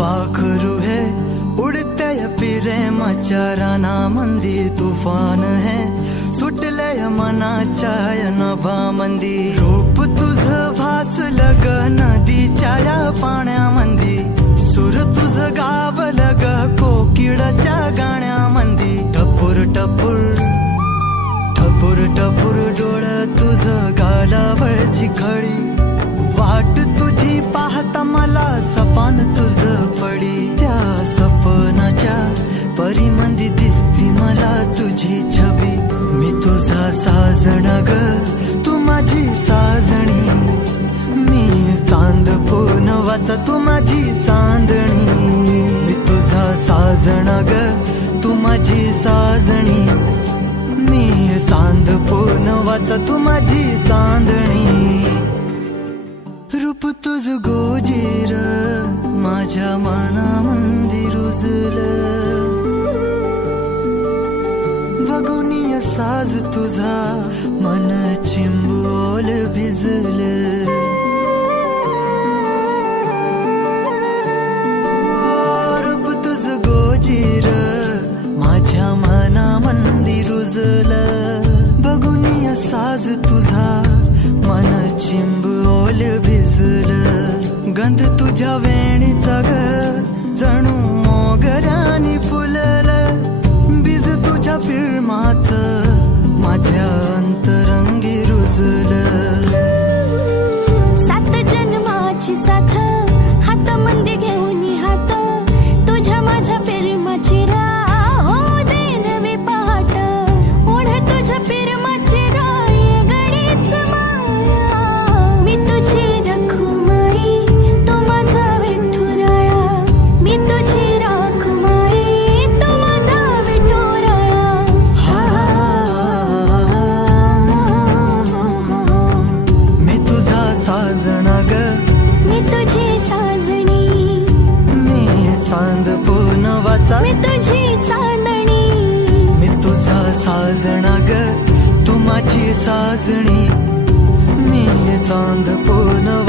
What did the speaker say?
पाखरू हे उडत्या पिरे मचाराना मंदी तुफान हे। मना चाय नभा मंदी। रूप तुझ भास लगन तुझी छबी मी तुझा साजण ग. तू माझी साजणी. मी चांद वाचा तू माझी चांदणी. मी तुझा साजण ग. तू माझी साजणी. मी चांद वाचा तू माझी चांदणी. रूप तुझ गोजीर माझ्या मना मंदिर साज तुझा मन चिंबोल भिजल. रूप तुझ गोजीर माझ्या मना मंदिर रुजल. बघून साज तुझा माझ्या मी चांद वाचा. मी तुझी चांदणी. मी तुझा साजणा ग तू माझी साजणी. मी चांद चांदणी